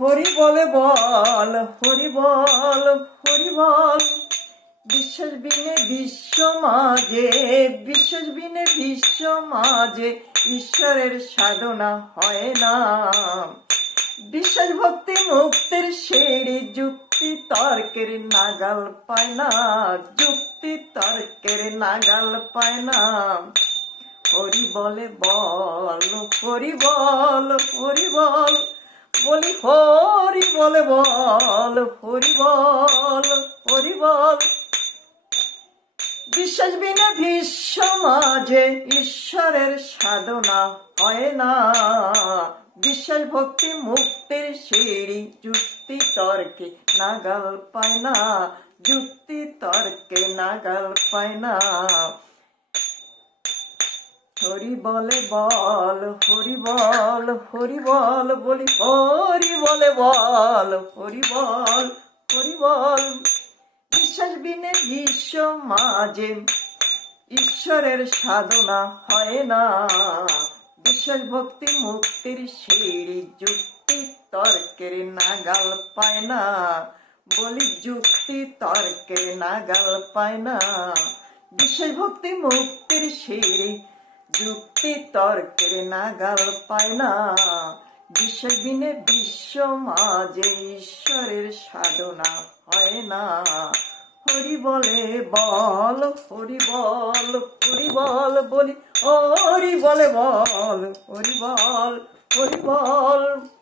হরি বলে বল, হরি বল হরি বল। বিশ্বাস বিনে বিশ্ব মাঝে বিশ্বাস বিনে বিশ্ব মাঝে ঈশ্বরের সাধনা হয় না। বিশ্বাস ভক্তি মুক্তির সিঁড়ি, যুক্তি তর্কের নাগাল পায় না, যুক্তি তর্কের নাগাল পায় না। হরি বলে বল, হরি বল হরি বল। বলি হরি বলে, বল, হরি বল হরি বল। বিশ্বাস বিনা বিশ্ব মাঝে ঈশ্বরের সাধনা হয় না। বিশ্বাস ভক্তি মুক্তির সিঁড়ি, যুক্তি তর্কে নাগাল পায় না। যুক্তি তর্কে নাগাল পায় না। হরি বলে বল, হরি বল হরি বল বলি, হরি বলে বল, হরি বল হরি বল। বিশ্বাস বিনে বিশ্ব মাঝে, ঈশ্বরের সাধনা হয় না। বিশ্বাস ভক্তি মুক্তির সিঁড়ি, যুক্তি তর্কের নাগাল পায় না। বলি, যুক্তি তর্কের নাগাল পায় না। বিশ্বাস ভক্তি মুক্তির সিঁড়ি যুক্তি তর্কের নাগাল পায় না। বিশ্বাস বিনে বিশ্ব মাঝে ঈশ্বরের সাধনা হয় না। হরি বলে বল, হরি বল হরি বল বলি, হরি বলে বল, হরি বল হরি বল